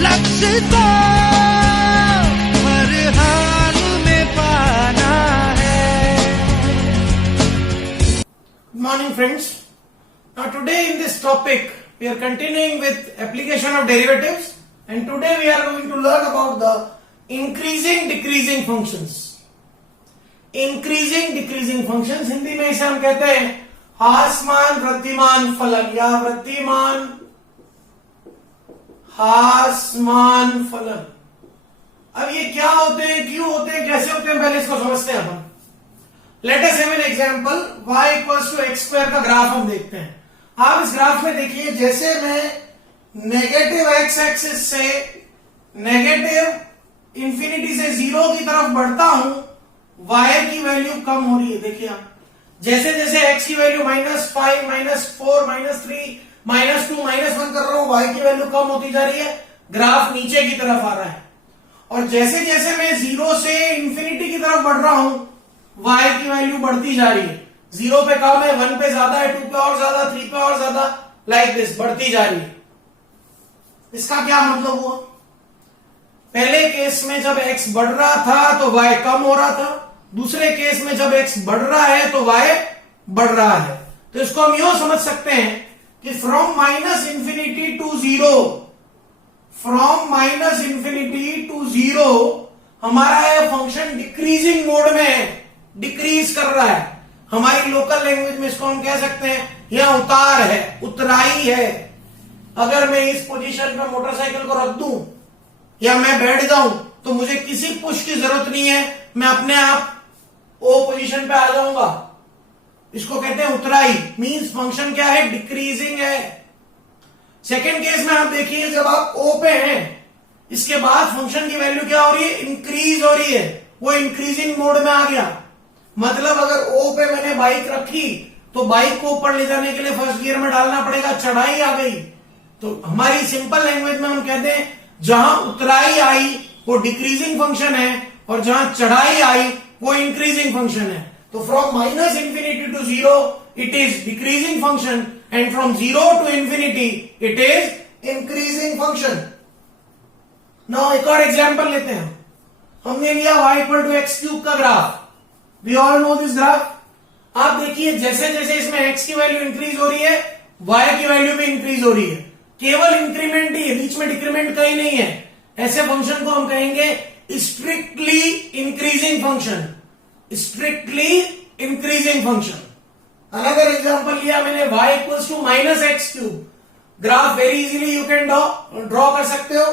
लक्ष्य को हर हाल में पाना है। Good morning friends. Now today in this topic we are continuing with application of derivatives and today we are going to learn about the increasing decreasing functions. Increasing decreasing functions Hindi में इसे हम कहते हैं हासमान वृद्धिमान फलन या वृद्धिमान हासमान फलन। अब ये क्या होते हैं, क्यों होते हैं, कैसे होते हैं, पहले इसको समझते हैं अपन। Let us have an example y equals to x square का ग्राफ हम देखते हैं। आप इस ग्राफ में देखिए, जैसे मैं नेगेटिव एक्स एक्सिस से नेगेटिव इंफिनिटी से जीरो की तरफ बढ़ता हूं, y की वैल्यू कम हो रही है। देखिए आप, जैसे जैसे x की वैल्यू -5, -4, -3, -2, -1 कर रहा हूं, y की वैल्यू कम होती जा रही है, ग्राफ नीचे की तरफ आ रहा है। और जैसे जैसे मैं जीरो से इंफिनिटी की तरफ बढ़ रहा हूं, y की वैल्यू बढ़ती जा रही है। जीरो पे कम है, 1 पे ज्यादा है, 2 पे और ज्यादा, 3 पे और ज्यादा, लाइक दिस बढ़ती जा रही है। इसका क्या मतलब हुआ? पहले केस में जब x बढ़ रहा था तो y कम हो रहा था, दूसरे केस में जब x बढ़ रहा है तो y बढ़ रहा है। तो इसको हम यूं समझ सकते हैं कि from minus infinity to zero, from minus infinity to zero हमारा यह फंक्शन डिक्रीजिंग मोड में है, डिक्रीज कर रहा है। हमारी लोकल लैंग्वेज में इसको हम कह सकते हैं यह उतार है, उतराई है। अगर मैं इस पोजीशन पे मोटरसाइकिल को रख दूं या मैं बैठ जाऊं तो मुझे किसी पुश की जरूरत नहीं है, मैं अपने आप ओ पोजीशन पे आ जाऊंगा। इसको कहते हैं उतराई, मींस फंक्शन क्या है, डिक्रीजिंग है। सेकेंड केस में आप देखिए, जब आप ओ पे हैं, इसके बाद फंक्शन की वैल्यू क्या हो रही है, इंक्रीज हो रही है, वो इंक्रीजिंग मोड में आ गया। मतलब अगर ओ पे मैंने बाइक रखी तो बाइक को ऊपर ले जाने के लिए फर्स्ट गियर में डालना पड़ेगा, चढ़ाई आ गई। तो हमारी सिंपल लैंग्वेज में हम कहते हैं जहां उतराई आई वो डिक्रीजिंग फंक्शन है और जहां चढ़ाई आई वो इंक्रीजिंग फंक्शन है। तो from minus infinity to zero it is decreasing function and from zero to infinity it is increasing function. Now एक और एग्जांपल लेते हैं। हमने लिया y equal to x cube का graph. We all know this graph. आप देखिए, जैसे जैसे इसमें x की वैल्यू इंक्रीज हो रही है, y की वैल्यू भी इंक्रीज हो रही है। केवल इंक्रीमेंट ही है, बीच में डिक्रीमेंट कहीं नहीं है। ऐसे फंक्शन को हम कहेंगे strictly increasing function, strictly increasing function. Another example लिया मैंने y equals to minus x cube. Graph very easily you can draw कर सकते हो।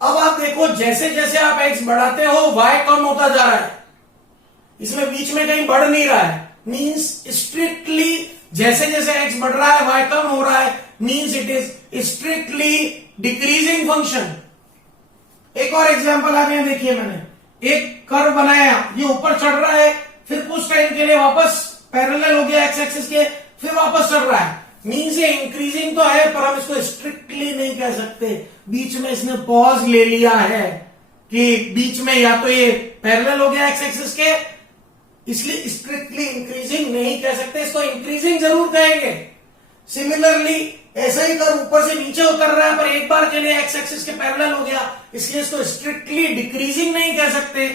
अब आप देखो, जैसे जैसे आप x बढ़ाते हो y कम होता जा रहा है, इसमें बीच में कहीं बढ़ नहीं रहा है। मींस स्ट्रिक्टली जैसे जैसे x बढ़ रहा है y कम हो रहा है, means it is strictly decreasing function. एक और एग्जांपल आप यहां देखिए, मैंने एक कर्व बनाया, ये ऊपर चढ़ रहा है, फिर कुछ टाइम के लिए वापस पैरेलल हो गया एक्स एक्सिस के, फिर वापस चढ़ रहा है। मींस ये इंक्रीजिंग तो है पर हम इसको स्ट्रिक्टली नहीं कह सकते। बीच में इसने पॉज ले लिया है कि बीच में या तो ये पैरेलल हो गया एक्स एक्सिस के, इसलिए स्ट्रिक्टली इंक्रीजिंग नहीं कह सकते, इसको इंक्रीजिंग जरूर कहेंगे। सिमिलरली ऐसा ही कर ऊपर से नीचे उतर रहा है पर एक बार के लिए एक्स एक्सिस के पैरेलल हो गया, इसलिए इसको स्ट्रिक्टली डिक्रीजिंग नहीं कह सकते,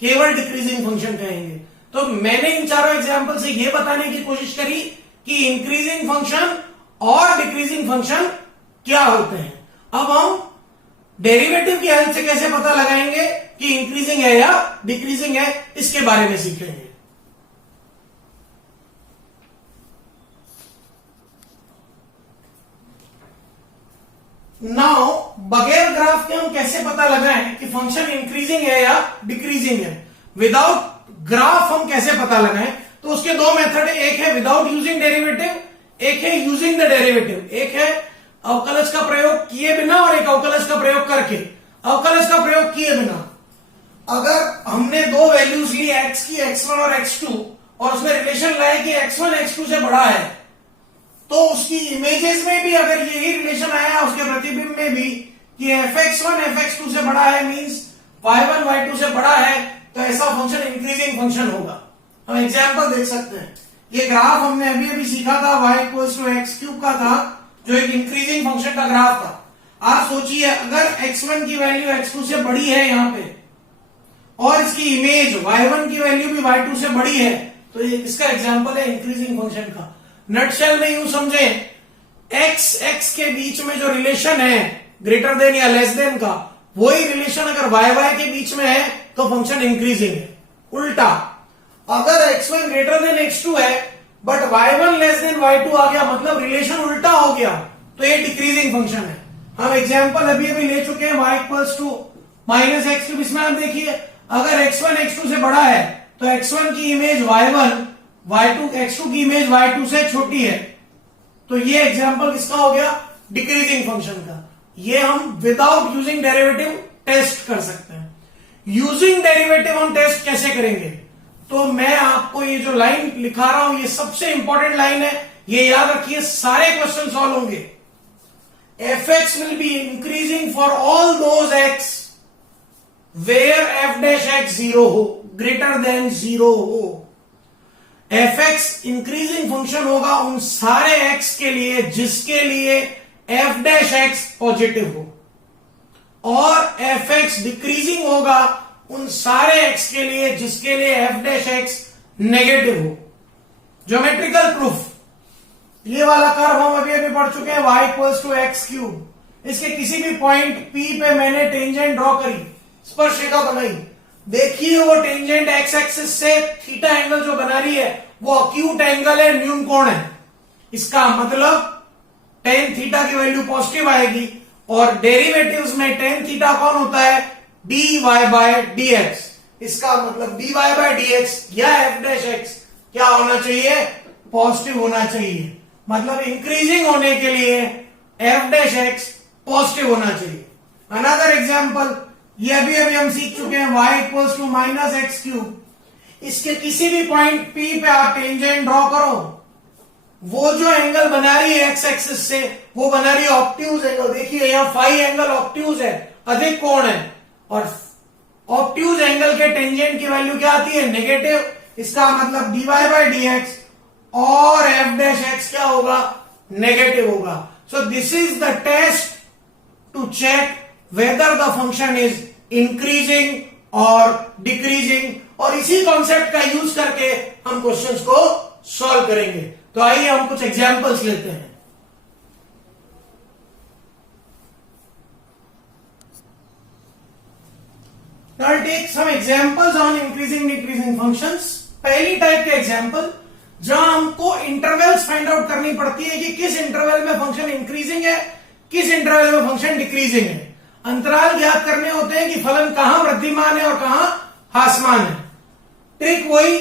केवल डिक्रीजिंग फंक्शन कहेंगे। तो मैंने इन चारों एग्जांपल से यह बताने की कोशिश करी कि इंक्रीजिंग फंक्शन और डिक्रीजिंग फंक्शन क्या होते हैं। अब हम डेरिवेटिव की हेल्प से कैसे पता लगाएंगे कि इंक्रीजिंग है या डिक्रीजिंग है, इसके बारे में सीखेंगे। नाउ बगैर ग्राफ के हम कैसे पता लगाएं कि फंक्शन इंक्रीजिंग है या डिक्रीजिंग है। विदाउट ग्राफ हम कैसे पता लगाएं, तो उसके दो मेथड है। एक है विदाउट यूजिंग डेरिवेटिव, एक है यूजिंग द डेरिवेटिव। एक है अवकलज का प्रयोग किए बिना और एक अवकलज का प्रयोग करके। अवकलज का प्रयोग किए बिना, अगर हमने दो वैल्यूज ली x की, x1 और x2, और उसमें रिलेशन लाए कि x1 x2 से बड़ा है, तो उसकी इमेजेस में भी अगर यही रिलेशन आया, उसके प्रतिबिंब में भी कि fx1 fx2 से बड़ा है, मींस y1 y2 से बड़ा है, तो ऐसा फंक्शन इंक्रीजिंग फंक्शन होगा। हम एग्जांपल देख सकते हैं। ये ग्राफ हमने अभी अभी सीखा था, y equals to x cube का था, जो एक इंक्रीजिंग फंक्शन का ग्राफ था। आप सोचिए अगर x1 की वैल्यू x2 से बड़ी है यहां पे और इसकी इमेज y1 की वैल्यू भी y2 से बड़ी है, तो ये इसका एग्जांपल है इंक्रीजिंग फंक्शन का। नटशेल में यूं समझे, x के बीच में जो रिलेशन है ग्रेटर देन या लेस देन का, वही रिलेशन अगर y के बीच में है तो फंक्शन इंक्रीजिंग है। उल्टा अगर x1 ग्रेटर देन x2 है but y1 less than y2 आ गया, मतलब रिलेशन उल्टा हो गया, तो ये डिक्रीजिंग फंक्शन है। हम एग्जांपल अभी अभी ले चुके हैं y equals to minus x3। इसमें आप देखिए अगर x1 x2 से बड़ा है तो x1 की इमेज y1, y2 x2 की इमेज y2 से छोटी है, तो ये एग्जांपल किसका हो गया? डिक्रीजिंग फंक्शन का। ये हम विदाउट यूजिंग डेरिवेटिव टेस्ट कर सकते हैं। यूजिंग डेरिवेटिव हम टेस्ट कैसे करेंगे? तो मैं आपको ये जो लाइन लिखा रहा हूं ये सबसे इंपॉर्टेंट लाइन है, ये याद रखिए, सारे क्वेश्चन सॉल्व होंगे। fx will be increasing for all those x where f dash x 0 हो, greater than 0 हो। fx इंक्रीजिंग फंक्शन होगा उन सारे x के लिए जिसके लिए f dash x पॉजिटिव हो, और fx डिक्रीजिंग होगा उन सारे x के लिए जिसके लिए f dash x नेगेटिव हो। ज्योमेट्रिकल प्रूफ, ये वाला कर्व हम अभी अभी पढ़ चुके हैं, y equals to x cube. इसके किसी भी पॉइंट P पे मैंने टेंजेंट ड्रॉ करी, स्पर्शिका बनाई, देखिए वो टेंजेंट x एक्सिस से थीटा एंगल जो बना रही है वो अक्यूट एंगल है, न्यून कोण है। इसका मतलब टेन थीटा की वैल्यू पॉजिटिव आएगी, और डेरिवेटिव्स में टेन थीटा कौन होता है? dy by dx। इसका मतलब dy बाय dx या f डैश x क्या होना चाहिए? पॉजिटिव होना चाहिए। मतलब इंक्रीजिंग होने के लिए f डैश x पॉजिटिव होना चाहिए। अनदर एग्जांपल, ये अभी अभी हम सीख चुके हैं, y equals to minus x cube. इसके किसी भी पॉइंट P पे आप टेंजेंट ड्रॉ करो, वो जो एंगल बना रही है x एक्सिस से वो बना रही है ऑब्ट्यूज एंगल। देखिए यहां फाई एंगल ऑब्ट्यूज है, अधिक कोण है, और ऑब्ट्यूज एंगल के टेंजेंट की वैल्यू क्या आती है? नेगेटिव। इसका मतलब dy बाय dx और f डैश x क्या होगा? नेगेटिव होगा। So this is the test to check whether the function is increasing और डिक्रीजिंग, और इसी कॉन्सेप्ट का यूज करके हम क्वेश्चंस को सॉल्व करेंगे। तो आइए हम कुछ एग्जांपल्स लेते हैं। I'll take some examples on increasing decreasing functions। पहली टाइप के एग्जांपल जहां हमको इंटरवल्स फाइंड आउट करनी पड़ती है कि किस इंटरवल में फंक्शन इंक्रीजिंग है, किस इंटरवल में फंक्शन डिक्रीजिंग है। अंतराल ज्ञात करने होते हैं कि फलन कहां वृद्धिमान है और कहां ह्रासमान है। ट्रिक वही,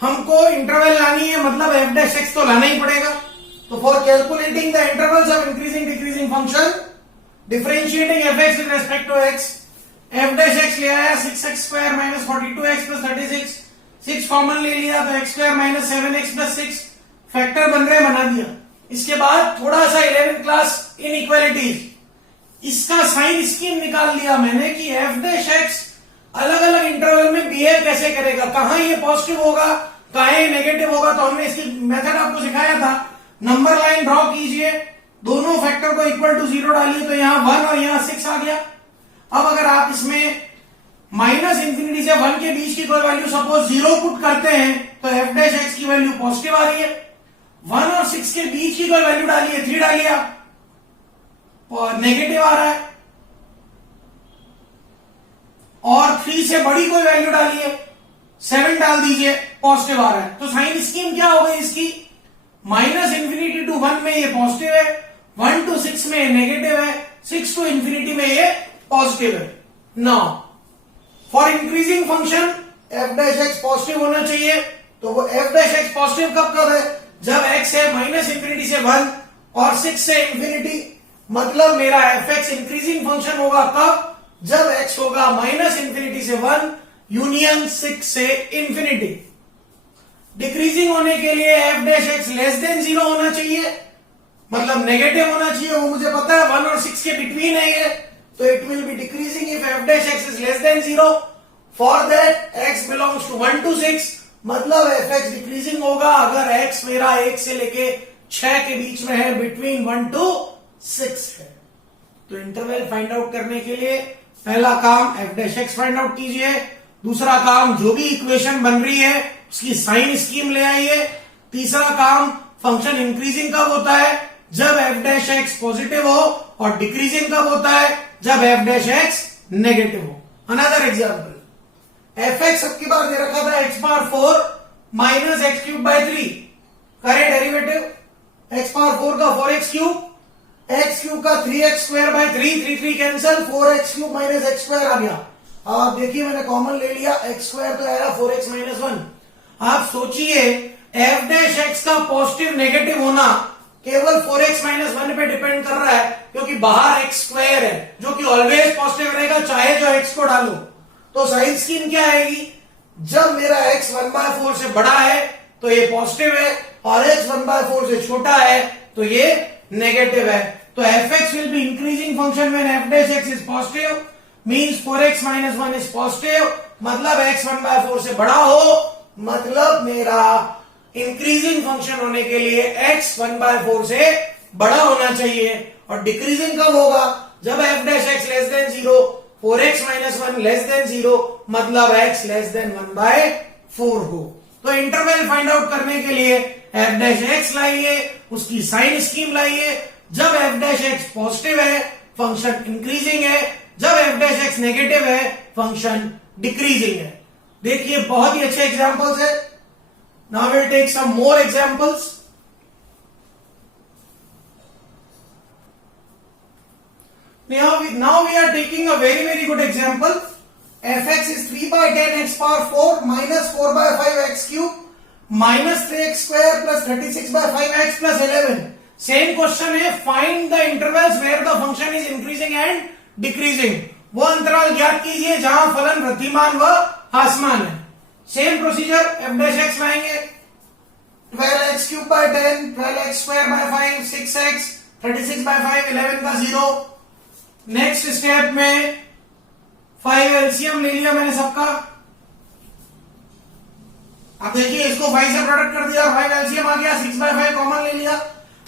हमको इंटरवल लानी है, मतलब f डैश x तो लाना ही पड़ेगा। तो for calculating the intervals of increasing decreasing function, differentiating fx with respect to x, f dash x ले आया 6x square minus 42x plus 36, 6 common ले लिया तो x square minus 7x plus 6 factor बन रहे, बना दिया। इसके बाद थोड़ा सा 11th क्लास इनइक्वालिटीज, इसका साइन स्कीम निकाल लिया मैंने कि f डैश x अलग अलग इंटरवल में बिहेव कैसे करेगा, कहां ये पॉजिटिव होगा, कहां ये नेगेटिव होगा। तो हमने इसकी मेथड आपको सिखाया था। नंबर लाइन ड्रॉ कीजिए, दोनों फैक्टर को इक्वल टू 0 डालिए, तो यहां 1 और यहां 6 आ गया। अब अगर आप इसमें माइनस इंफिनिटी से 1 के बीच की कोई वैल्यू सपोज 0 पुट करते हैं तो f डैश x की वैल्यू पॉजिटिव आ रही है। 1 और 6 के बीच की कोई वैल्यू डालिए, 3 डालिए आप, और नेगेटिव आ रहा है। और 3 से बड़ी कोई वैल्यू डालिए, 7 डाल दीजिए, पॉजिटिव आ रहा है। तो साइन स्कीम क्या हो गई इसकी? माइनस इंफिनिटी टू 1 में ये पॉजिटिव है, 1 टू 6 में नेगेटिव है, 6 टू इंफिनिटी में ये पॉजिटिव है। Now for increasing function f dash x positive होना चाहिए। तो वो f डैश x पॉजिटिव कब है? जब x है माइनस इंफिनिटी से 1 और 6 से इंफिनिटी। मतलब मेरा fx इंक्रीजिंग फंक्शन होगा कब? जब x होगा माइनस इंफिनिटी से 1 यूनियन 6 से इंफिनिटी। डिक्रीजिंग होने के लिए f dash x less than 0 होना चाहिए, मतलब नेगेटिव होना चाहिए। वो मुझे पता है 1 और 6 के बिटवीन है ये, तो it will be decreasing if f dash x is less than 0। For that x belongs to 1 to 6, मतलब fx डिक्रीजिंग होगा अगर x मेरा 1 से लेके 6 के बीच में है, बिटवीन 1 टू 6 है। तो इंटरवल फाइंड आउट करने के लिए पहला काम F dash x find out कीजिए, दूसरा काम जो भी इक्वेशन बन रही है उसकी साइन स्कीम ले आइए, तीसरा काम फंक्शन इंक्रीजिंग कब होता है, जब एफ डैश एक्स पॉजिटिव हो, और डिक्रीजिंग कब होता है, जब एफ डैश एक्स नेगेटिव हो। अनदर एग्जाम्पल, एफ एक्स सबकी बार दे रखा था x power 4 minus x cube by 3, करे डेरिवेटिव एक्स पावर 4 का 4x क्यूब, एक्स क्यूब का 3x square by 3, 3 cancel, 4x cube minus x square आ गया। अब आप देखिए मैंने कॉमन ले लिया, एक्स स्क्वायर तो आएगा 4x माइनस 1। आप सोचिए एफ डैश एक्स का पॉजिटिव नेगेटिव होना केवल 4x माइनस 1 पे डिपेंड कर रहा है, क्योंकि बाहर एक्स स्क्वायर है जो कि ऑलवेज पॉजिटिव रहेगा चाहे जो एक्स को डालो। तो साइन स्कीम क्या आएगी, जब मेरा x 1/4 से बड़ा है तो ये पॉजिटिव है, और x 1/4 से छोटा है तो ये नेगेटिव है। तो F x will be increasing function when F dash x is positive, means 4x minus 1 is positive, मतलब x 1/4 से बड़ा हो, मतलब मेरा इंक्रीजिंग फंक्शन होने के लिए x 1/4 से बड़ा होना चाहिए। और डिक्रीजिंग कब होगा, जब f dash x less than 0, 4x minus 1 less than 0, मतलब x लेस देन 1/4 हो। तो इंटरवल फाइंड आउट करने के लिए एफ डैश एक्स लाइए, उसकी साइन स्कीम लाइए, जब एफ डैश एक्स पॉजिटिव है फंक्शन इंक्रीजिंग है, जब एफ डैश एक्स नेगेटिव है फंक्शन डिक्रीजिंग है। देखिए बहुत ही अच्छे एग्जांपल्स है। Now will take some more examples. Now we are taking a very good example. fx is 3/10 x power 4 minus 4/5 x cube minus 3x square plus 36/5 x plus 11. Same question है, find the intervals where the function is increasing and decreasing. वो अंतराल ज्ञात कीजिए जहां फलन वृद्धिमान व ह्रासमान है। Same procedure, F dash x लाएंगे, 12x cube by 10, 12x square by 5, 6x, 36/5, 11 का 0। नेक्स्ट स्टेप में 5 एलसीएम ले लिया मैंने सबका। अब देखिए इसको 5 से प्रोडक्ट कर दिया, 5 एलसीएम आ गया, 6/5 कॉमन ले लिया।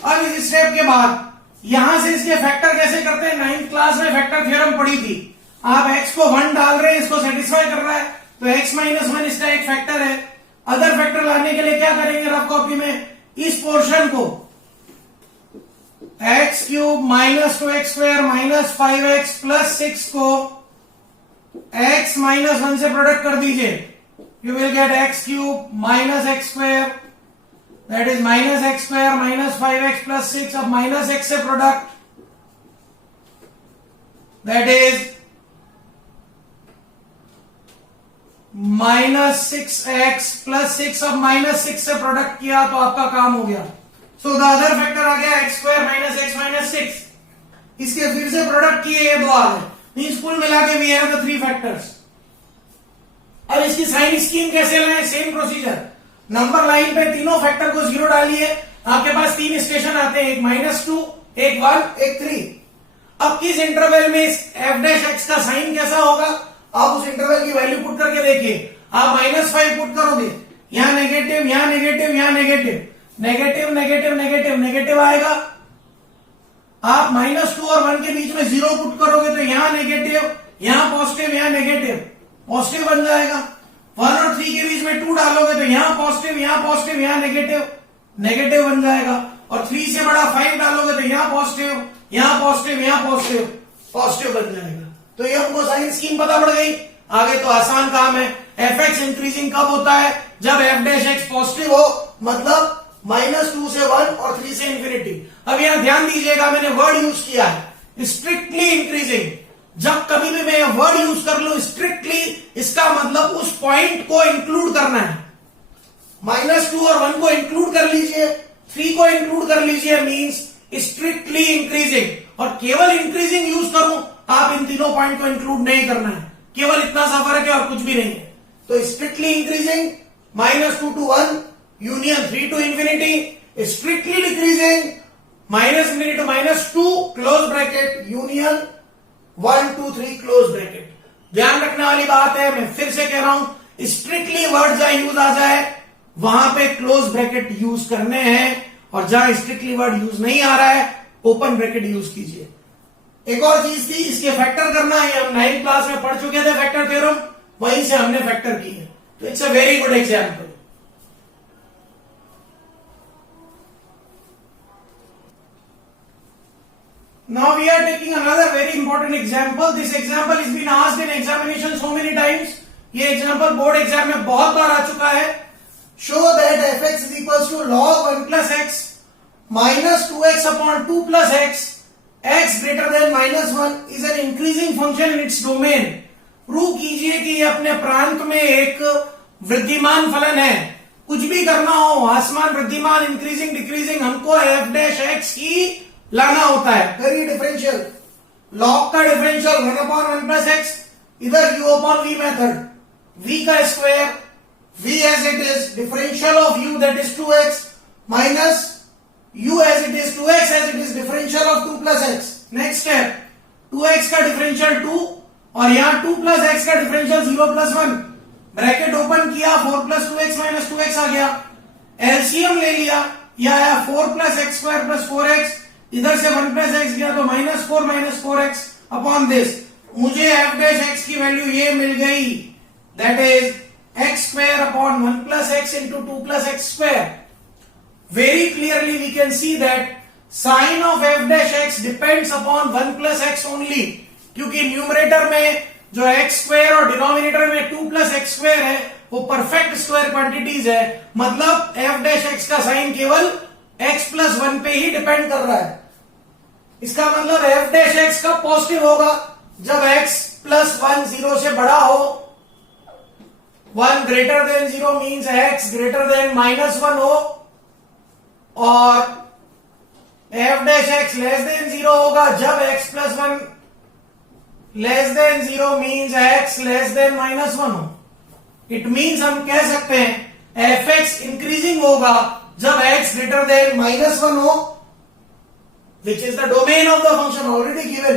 अब इस स्टेप के बाद यहां से इसके फैक्टर कैसे करते हैं, 9th क्लास में फैक्टर थ्योरम पढ़ी थी। आप x को 1 डाल रहे हैं, इसको सेटिस्फाई कर रहा है, तो x माइनस 1 इसका एक फैक्टर है। अदर फैक्टर लाने के लिए क्या करेंगे, रफ कॉपी में इस पोर्शन को x cube minus 2x square minus 5x plus 6 को x माइनस 1 से प्रोडक्ट कर दीजिए। You will get x cube minus x square, that is minus x square minus 5x plus 6। अब माइनस x से product, that is minus 6x plus 6। अब minus 6 से product किया तो आपका काम हो गया। सो द अदर फैक्टर आ गया x square minus x minus 6। इसके फिर से प्रोडक्ट किए, ये दो आ गए, मींस कुल मिला के वी हैव द 3 फैक्टर्स। अब इसकी साइन स्कीम कैसे लाएं, सेम प्रोसीजर। नंबर लाइन पे तीनों फैक्टर को 0 डालिए, आपके पास 3 स्टेशन आते हैं, एक -2, एक 1, एक 3। अब किस इंटरवल में एफ डैश एक्स का साइन कैसा होगा, आप उस इंटरवल की वैल्यू पुट करके देखिए। आप -5 पुट करोगे, यहां नेगेटिव, यहां नेगेटिव, यहां negative, negative negative negative negative आएगा। आप -2 और 1 के बीच में 0 पुट करोगे तो यहां नेगेटिव, यहां पॉजिटिव, यहां नेगेटिव, पॉजिटिव बन जाएगा। 1 और 3 के बीच में 2 डालोगे तो यहां पॉजिटिव, यहां नेगेटिव, नेगेटिव बन जाएगा। और 3 से बड़ा 5 डालोगे तो यहां पॉजिटिव, यहां पॉजिटिव, यहां पॉजिटिव, पॉजिटिव बन जाएगा। तो ये हमको साइन स्कीम पता पड़ गई। आगे तो आसान काम है। एफ एक्स इंक्रीजिंग कब होता है, जब एफ डैश एक्स पॉजिटिव हो, मतलब -2 से 1 और 3 से इंफिनिटी। अब यहां ध्यान दीजिएगा, मैंने वर्ड यूज किया है स्ट्रिक्टली इंक्रीजिंग। जब कभी भी मैं वर्ड यूज कर लू स्ट्रिक्टली, इसका मतलब उस पॉइंट को इंक्लूड करना है। -2 और 1 को इंक्लूड कर लीजिए, 3 को इंक्लूड कर लीजिए, मींस स्ट्रिक्टली इंक्रीजिंग। और केवल इंक्रीजिंग यूज करूं, आप इन तीनों पॉइंट को इंक्लूड नहीं करना है, केवल इतना सा फर्क है और कुछ भी नहीं है। तो strictly increasing -2 to 1 union 3 to infinity, strictly decreasing -∞ to -2 close bracket union 1 to 3 close bracket. ध्यान रखने वाली बात है, मैं फिर से कह रहा हूं, स्ट्रिक्टली वर्ड जहां यूज आ जाए वहां पे क्लोज ब्रैकेट यूज करने हैं, और जहां स्ट्रिक्टली वर्ड यूज नहीं आ रहा है ओपन ब्रैकेट यूज कीजिए। एक और चीज थी, इसके फैक्टर करना है, हम 9th क्लास में पढ़ चुके थे फैक्टर थ्योरम, वहीं से हमने फैक्टर की है। तो it's a very good example. Now we are taking another very important example. This example has been asked in examination so many times. ये example board exam में बहुत बार आ चुका है। Show that fx is equals to log 1 plus x minus 2x upon 2 plus x greater than -1 is an increasing function in its domain. Prove कीजिए कि ये अपने प्रांत में एक वृद्धिमान फलन है। कुछ भी करना हो, आसमान वृद्धिमान, इंक्रीजिंग डिक्रीजिंग, हमको f डैश x की लाना होता है। करिए डिफरेंशियल, लॉग का डिफरेंशियल 1 अपॉन 1 प्लस एक्स, इधर u upon v method, v का square, v as it is, differential of u that is 2x minus u as it is 2x as it is, differential of 2 plus x. Next step, 2x का differential 2 और यहां 2 plus x का differential 0 plus 1, bracket open किया, 4 plus 2x minus 2x आ गया, LCM ले लिया, यह आया 4 plus x square plus 4x, इधर से 1 प्लस एक्स गया तो -4 माइनस 4x अपॉन दिस, मुझे f डैश x की वैल्यू ये मिल गई, that is x square upon 1 plus x into 2 plus x square. Very clearly we can see that sign of f dash x depends upon 1 plus x only, क्योंकि numerator में जो x square और denominator में 2 plus x square है वो perfect square quantities है, मतलब f dash x का साइन केवल x प्लस 1 पे ही डिपेंड कर रहा है। इसका मतलब f डैश x का पॉजिटिव होगा जब x प्लस 1 0 से बड़ा हो, 1 greater than 0 means x greater than -1 हो, और f dash x less than 0 होगा जब x plus 1 less than 0 means x less than -1 हो। इट मीन्स हम कह सकते हैं fx इंक्रीजिंग होगा जब x greater than -1 हो, which is the domain of the function already given,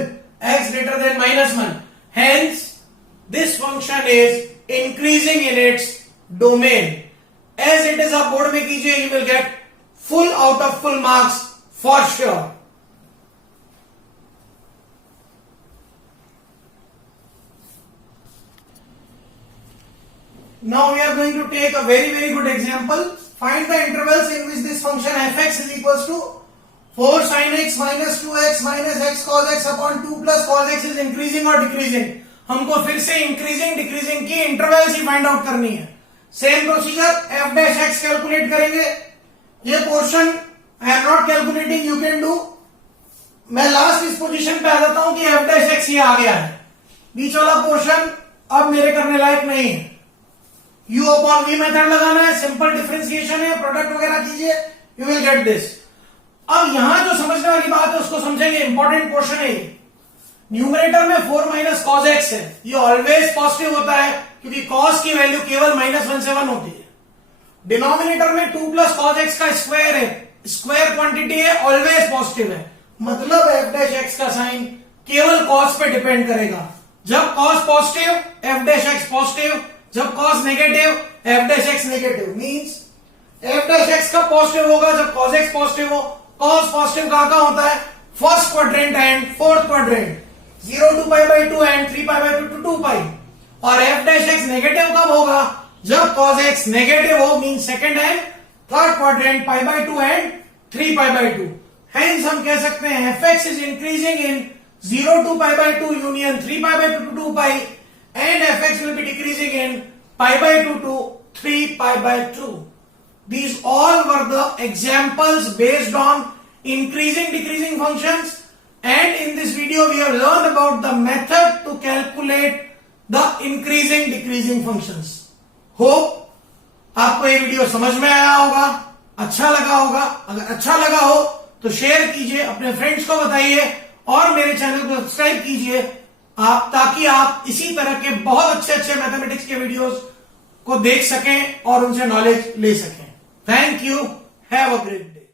x greater than -1. Hence, this function is increasing in its domain. As it is आप board में कीजिए, you will get full out of full marks for sure. Now we are going to take a very good example. Find the intervals in which this function fx is equals to 4 sin x minus 2x minus x cos x upon 2 plus cos x is increasing or decreasing. हमको फिर से increasing decreasing की intervals ही find out करनी है। Same procedure, f dash x calculate करेंगे। ये portion I am not calculating, you can do. मैं last इस पोजीशन पे आ जाता हूं कि f डैश x ये आ गया है, बीच वाला पोर्शन अब मेरे करने लायक नहीं है। u अपॉन v मेथड लगाना है, सिंपल डिफरेंशिएशन है, प्रोडक्ट वगैरह कीजिए, यू विल गेट दिस। अब यहां जो समझने वाली बात है उसको समझेंगे, इंपॉर्टेंट पोर्शन है ये। न्यूमरेटर में 4 माइनस कॉस एक्स है, ये ऑलवेज पॉजिटिव होता है क्योंकि कॉस की वैल्यू केवल -1 से 1 होती है। डिनोमिनेटर में 2 प्लस कॉस एक्स का स्क्वायर है, स्क्वायर क्वांटिटी है, ऑलवेज पॉजिटिव है, मतलब एफ डैश एक्स का साइन केवल कॉस पे डिपेंड करेगा। जब cos positive f dash x positive, जब cos negative f dash x negative. Means f dash x का पॉजिटिव होगा जब कॉस एक्स पॉजिटिव हो। कॉस पॉजिटिव कहां होता है? First quadrant and fourth quadrant, 0 to pi by 2 and 3 pi by 2 to 2 पाई। और F dash x negative कब होगा? जब कॉस एक्स नेगेटिव हो, mean second and third quadrant, pi by 2 and 3 pi by 2। Hence हम कह सकते हैं F x is increasing in 0 to pi by 2 union 3 pi by 2 to 2 pi, and F x will be decreasing in pi by 2 to 3 pi by 2। These all were the examples based on increasing decreasing functions, and in this video we have learned about the method to calculate the increasing decreasing functions. Hope आपको ये video समझ में आया होगा, अच्छा लगा होगा। अगर अच्छा लगा हो तो शेयर कीजिए, अपने फ्रेंड्स को बताइए और मेरे चैनल को सब्सक्राइब कीजिए आप, ताकि आप इसी तरह के बहुत अच्छे अच्छे मैथमेटिक्स के वीडियोस को देख सकें और उनसे नॉलेज ले सकें। Thank you. Have a great day.